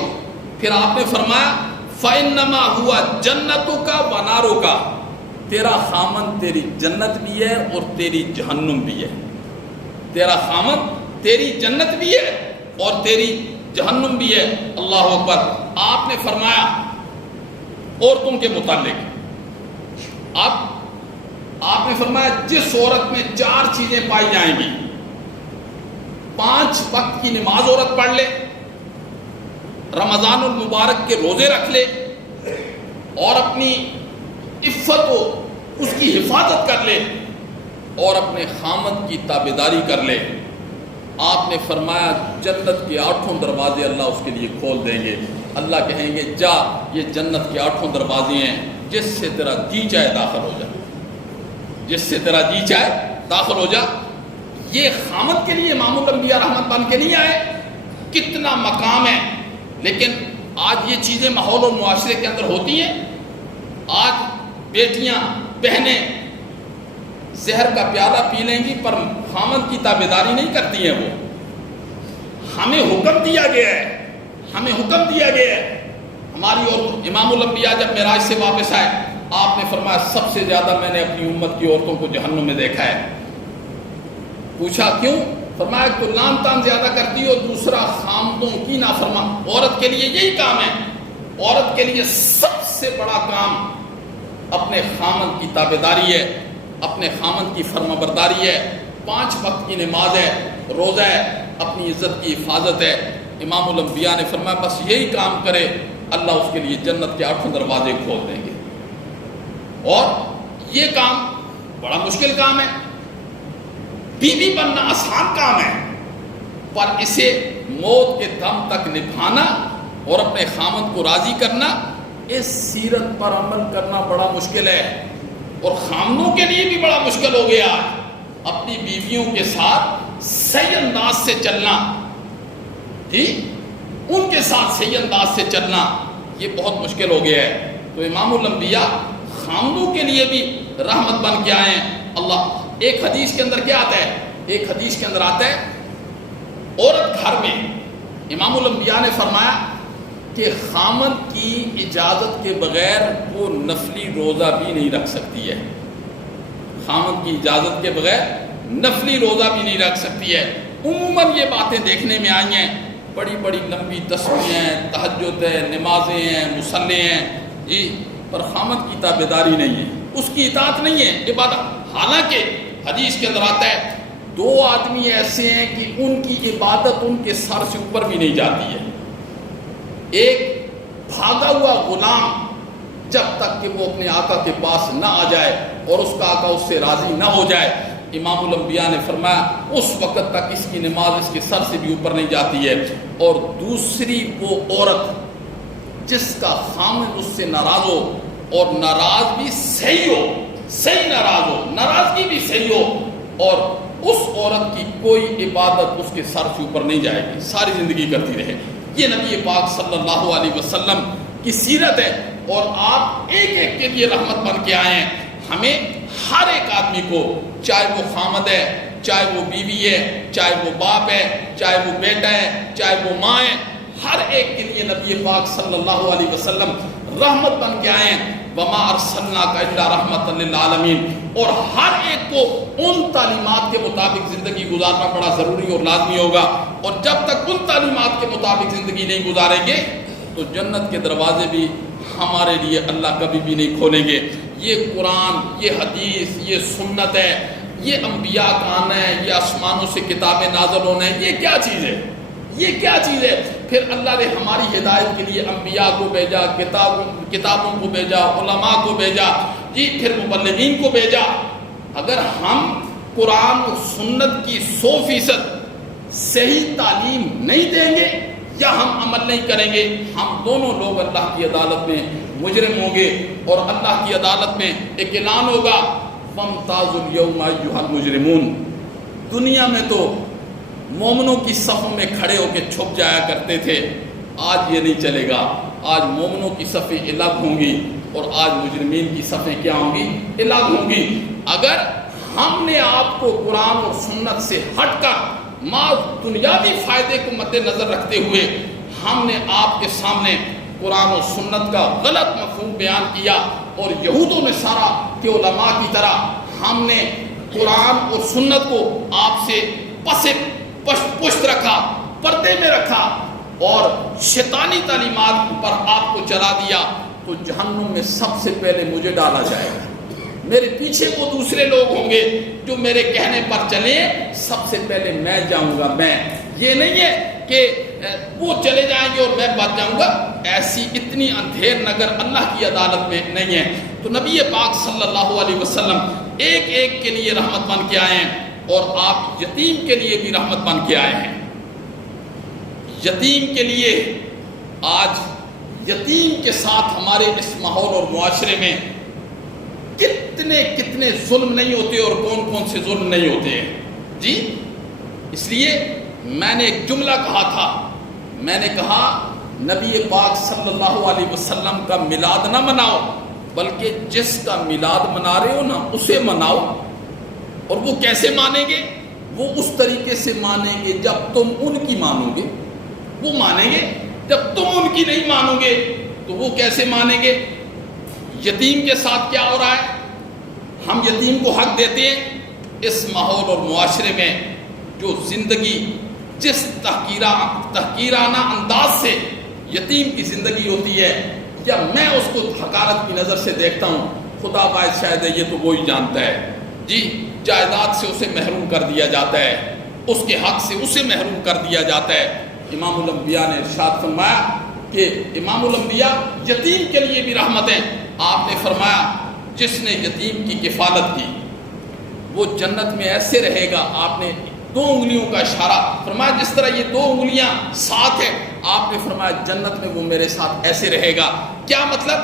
پھر آپ نے فرمایا فإنما ہوا جنتوں کا وناروں کا، تیرا خامد تیری جنت بھی ہے اور تیری جہنم بھی ہے، تیرا خامد تیری جنت بھی ہے اور تیری جہنم بھی ہے۔ اللہ اکبر۔ آپ نے فرمایا عورتوں کے متعلق، آپ نے فرمایا جس عورت میں 4 چیزیں پائی جائیں گی، 5 وقت کی نماز عورت پڑھ لے، رمضان المبارک کے روزے رکھ لے اور اپنی عفت و اس کی حفاظت کر لے اور اپنے خامد کی تابعداری کر لے، آپ نے فرمایا جنت کے 8 دروازے اللہ اس کے لیے کھول دیں گے۔ اللہ کہیں گے جا، یہ جنت کے 8 دروازے ہیں، جس سے تیرا جی چاہے داخل ہو جا، جس سے تیرا جی چاہے داخل ہو جا۔ یہ خامد کے لیے امام الانبیاء رحمت بن کے نہیں آئے، کتنا مقام ہے، لیکن آج یہ چیزیں ماحول اور معاشرے کے اندر ہوتی ہیں۔ آج بیٹیاں بہنیں زہر کا پیالہ پی لیں گی پر خامد کی تابعداری نہیں کرتی ہیں۔ وہ ہمیں حکم دیا گیا ہے، ہماری اور امام الانبیاء جب معراج سے واپس آئے، آپ نے فرمایا سب سے زیادہ میں نے اپنی امت کی عورتوں کو جہنم میں دیکھا ہے۔ پوچھا کیوں؟ فرمایا تو لام تان زیادہ کرتی ہو، دوسرا خامدوں کی نافرمان۔ عورت کے لیے یہی کام ہے، عورت کے لیے سب سے بڑا کام اپنے خامد کی تابعداری ہے، اپنے خامد کی فرما برداری ہے، 5 وقت کی نماز ہے، روزہ ہے، اپنی عزت کی حفاظت ہے۔ امام الانبیاء نے فرمایا بس یہی کام کرے، اللہ اس کے لیے جنت کے 8 دروازے کھول دیں گے۔ اور یہ کام بڑا مشکل کام ہے، بیوی بننا آسان کام ہے، پر اسے موت کے دم تک نبھانا اور اپنے خامد کو راضی کرنا، اس سیرت پر عمل کرنا بڑا مشکل ہے، اور خامدوں کے لیے بھی بڑا مشکل ہو گیا۔ اپنی بیویوں کے ساتھ صحیح انداز سے چلنا، ان کے ساتھ صحیح انداز سے چلنا یہ بہت مشکل ہو گیا ہے۔ تو امام الانبیاء خامدوں کے لیے بھی رحمت بن کے آئے ہیں۔ اللہ ایک حدیث کے اندر کیا آتا ہے؟ ایک حدیث کے اندر آتا ہے عورت گھر میں، امام الانبیاء نے فرمایا کہ خامد کی اجازت کے بغیر وہ نفلی روزہ بھی نہیں رکھ سکتی ہے، خامد کی اجازت کے بغیر نفلی روزہ بھی نہیں رکھ سکتی ہے۔ عموماً یہ باتیں دیکھنے میں آئی ہیں، بڑی بڑی لمبی تسبیحیں ہیں، تہجد ہے، نمازیں ہیں، مصلے ہیں، پر خامد کی تابعداری نہیں ہے، اس کی اطاعت نہیں ہے، عبادت۔ حالانکہ حدیث کے اندر آتا ہے 2 آدمی ایسے ہیں کہ ان کی عبادت ان کے سر سے اوپر بھی نہیں جاتی ہے۔ ایک بھاگا ہوا غلام جب تک کہ وہ اپنے آقا کے پاس نہ آ جائے اور اس کا آقا اس سے راضی نہ ہو جائے، امام الانبیاء نے فرمایا اس وقت تک اس کی نماز اس کے سر سے بھی اوپر نہیں جاتی ہے۔ اور دوسری وہ عورت جس کا خامد اس سے ناراض ہو، اور ناراض بھی صحیح ہو، صحیح ناراض ہو، ناراضگی بھی صحیح ہو، اور اس عورت کی کوئی عبادت اس کے سر سے اوپر نہیں جائے گی، ساری زندگی کرتی رہے گی۔ یہ نبی پاک صلی اللہ علیہ وسلم کی سیرت ہے، اور آپ ایک ایک کے لیے رحمت بن کے آئے ہیں۔ ہمیں ہر ایک آدمی کو، چاہے وہ خامد ہے، چاہے وہ بیوی ہے، چاہے وہ باپ ہے، چاہے وہ بیٹا ہے، چاہے وہ ماں ہے، ہر ایک کے لیے نبی پاک صلی اللہ علیہ وسلم رحمت بن کے آئے ہیں۔ وما ارسلناک الا رحمۃ للعالمین، اور ہر ایک کو ان تعلیمات کے مطابق زندگی گزارنا بڑا ضروری اور لازمی ہوگا، اور جب تک ان تعلیمات کے مطابق زندگی نہیں گزاریں گے تو جنت کے دروازے بھی ہمارے لیے اللہ کبھی بھی نہیں کھولیں گے۔ یہ قرآن، یہ حدیث، یہ سنت ہے، یہ انبیاء کا آنا ہے، یہ آسمانوں سے کتابیں نازل ہونا ہے، یہ کیا چیز ہے؟ یہ کیا چیز ہے؟ پھر اللہ نے ہماری ہدایت کے لیے انبیاء کو بھیجا، کتابوں کو بھیجا، علماء کو بھیجا، جی پھر مبلغین کو بھیجا۔ اگر ہم قرآن اور سنت کی 100% صحیح تعلیم نہیں دیں گے یا ہم عمل نہیں کریں گے، ہم دونوں لوگ اللہ کی عدالت میں مجرم ہوں گے، اور اللہ کی عدالت میں ایک اعلان ہوگا فَامْتَازُوا الْيَوْمَ أَيُّهَا الْمُجْرِمُونَ۔ دنیا میں تو مومنوں کی صفوں میں کھڑے ہو کے چھپ جایا کرتے تھے، آج یہ نہیں چلے گا۔ آج مومنوں کی صفیں الگ ہوں گی اور آج مجرمین کی صفیں کیا ہوں گی؟ الگ ہوں گی۔ اگر ہم نے آپ کو قرآن اور سنت سے ہٹ کر دنیاوی فائدے کو مد نظر رکھتے ہوئے ہم نے آپ کے سامنے قرآن و سنت کا غلط مفہوم بیان کیا، اور یہود و نصارہ کے علماء کی طرح ہم نے قرآن اور سنت کو آپ سے پشت رکھا، پردے میں رکھا، اور شیطانی تعلیمات پر آپ کو چلا دیا، تو جہنم میں سب سے پہلے مجھے ڈالا جائے گا۔ میرے پیچھے وہ دوسرے لوگ ہوں گے جو میرے کہنے پر چلیں، سب سے پہلے میں جاؤں گا۔ میں یہ نہیں ہے کہ وہ چلے جائیں گے اور میں بچ جاؤں گا، ایسی اتنی اندھیر نگر اللہ کی عدالت میں نہیں ہے۔ تو نبی پاک صلی اللہ علیہ وسلم ایک ایک کے لیے رحمت بن کے آئے ہیں، اور آپ یتیم کے لیے بھی رحمت بن کے آئے ہیں۔ یتیم کے لیے آج یتیم کے ساتھ ہمارے اس ماحول اور معاشرے میں کتنے ظلم نہیں ہوتے اور کون سے ظلم نہیں ہوتے ہیں جی۔ اس لیے میں نے ایک جملہ کہا تھا، میں نے کہا نبی پاک صلی اللہ علیہ وسلم کا میلاد نہ مناؤ، بلکہ جس کا میلاد منا رہے ہو نا اسے مناؤ۔ اور وہ کیسے مانیں گے؟ وہ اس طریقے سے مانیں گے جب تم ان کی مانو گے، وہ مانیں گے۔ جب تم ان کی نہیں مانو گے تو وہ کیسے مانیں گے؟ یتیم کے ساتھ کیا ہو رہا ہے؟ ہم یتیم کو حق دیتے ہیں۔ اس ماحول اور معاشرے میں جو زندگی جس تحقیرانہ انداز سے یتیم کی زندگی ہوتی ہے، یا میں اس کو حقارت کی نظر سے دیکھتا ہوں، خدا باعث شاید ہے یہ تو وہی جانتا ہے جی۔ جائیداد سے اسے محروم کر دیا جاتا ہے، اس کے حق سے اسے محروم کر دیا جاتا ہے۔ امام الانبیاء نے ارشاد فرمایا کہ امام الانبیاء یتیم کے لیے بھی رحمت ہیں۔ آپ نے فرمایا جس نے یتیم کی کفالت کی وہ جنت میں ایسے رہے گا۔ آپ نے 2 انگلیوں کا اشارہ فرمایا، جس طرح یہ 2 انگلیاں ساتھ ہیں، آپ نے فرمایا جنت میں وہ میرے ساتھ ایسے رہے گا۔ کیا مطلب؟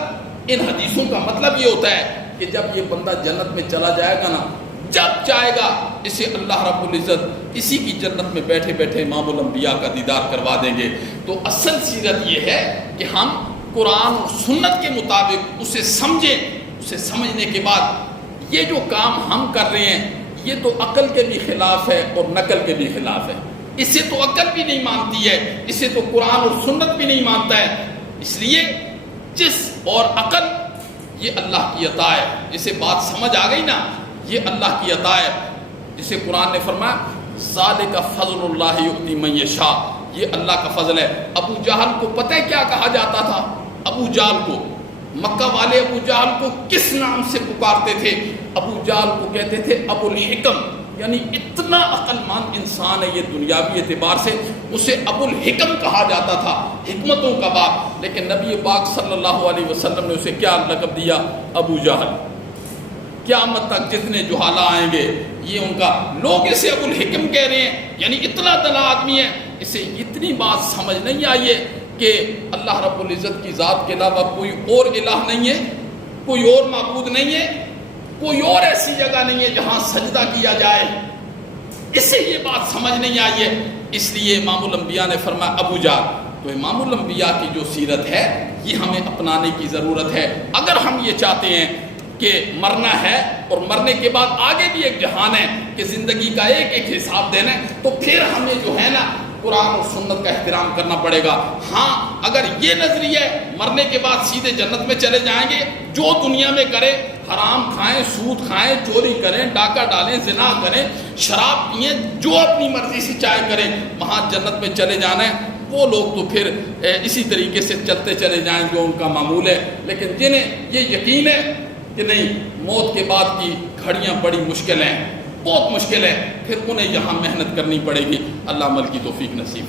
ان حدیثوں کا مطلب یہ ہوتا ہے کہ جب یہ بندہ جنت میں چلا جائے گا نا، جب چاہے گا اسے اللہ رب العزت اسی کی جنت میں بیٹھے بیٹھے امام الانبیاء کا دیدار کروا دیں گے۔ تو اصل سیرت یہ ہے کہ ہم قرآن اور سنت کے مطابق اسے سمجھیں، اسے سمجھنے کے بعد یہ جو کام ہم کر رہے ہیں یہ تو عقل کے بھی خلاف ہے اور نقل کے بھی خلاف ہے۔ اسے تو عقل بھی نہیں مانتی ہے، اسے تو قرآن اور سنت بھی نہیں مانتا ہے۔ اس لیے جس اور عقل یہ اللہ کی عطا ہے، جسے بات سمجھ آ گئی نا، یہ اللہ کی عطا ہے، جسے قرآن نے فرمایا ذالک فضل اللہ یؤتی من یشاء، یہ اللہ کا فضل ہے۔ ابو جہل کو پتہ ہے کیا کہا جاتا تھا؟ ابو جہل کو مکہ والے ابو جہل کو کس نام سے پکارتے تھے؟ ابو جہل کو کہتے تھے ابو الحکم، یعنی اتنا عقل مند انسان ہے یہ دنیاوی اعتبار سے، اسے ابو الحکم کہا جاتا تھا، حکمتوں کا باپ۔ لیکن نبی پاک صلی اللہ علیہ وسلم نے اسے کیا لقب دیا؟ ابو جہل۔ قیامت تک جتنے جہالا آئیں گے یہ ان کا لوگ اسے ابو الحکم کہہ رہے ہیں، یعنی اتنا دنا آدمی ہے۔ اسے اتنی بات سمجھ نہیں آئی ہے کہ اللہ رب العزت کی ذات کے علاوہ کوئی اور الہ نہیں ہے، کوئی اور معبود نہیں ہے، کوئی اور ایسی جگہ نہیں ہے جہاں سجدہ کیا جائے۔ اسے یہ بات سمجھ نہیں آئی ہے، اس لیے امام الانبیاء نے فرمایا ابو جہل۔ تو امام الانبیاء کی جو سیرت ہے یہ ہمیں اپنانے کی ضرورت ہے۔ اگر ہم یہ چاہتے ہیں کہ مرنا ہے اور مرنے کے بعد آگے بھی ایک جہان ہے کہ زندگی کا ایک ایک حساب دینا ہے، تو پھر ہمیں جو ہے نا قرآن اور سنت کا احترام کرنا پڑے گا۔ ہاں اگر یہ نظریہ مرنے کے بعد سیدھے جنت میں چلے جائیں گے، جو دنیا میں کرے، حرام کھائیں، سود کھائیں، چوری کریں، ڈاکہ ڈالیں، زنا کریں، شراب پئیں، جو اپنی مرضی سے چاہے کریں، وہاں جنت میں چلے جانا ہے، وہ لوگ تو پھر اسی طریقے سے چلتے چلے جائیں جو ان کا معمول ہے۔ لیکن جنہیں یہ یقین ہے کہ نہیں، موت کے بعد کی گھڑیاں بڑی مشکل ہیں، بہت مشکل ہے، پھر انہیں یہاں محنت کرنی پڑے گی۔ اللہ عمل کی توفیق نصیب۔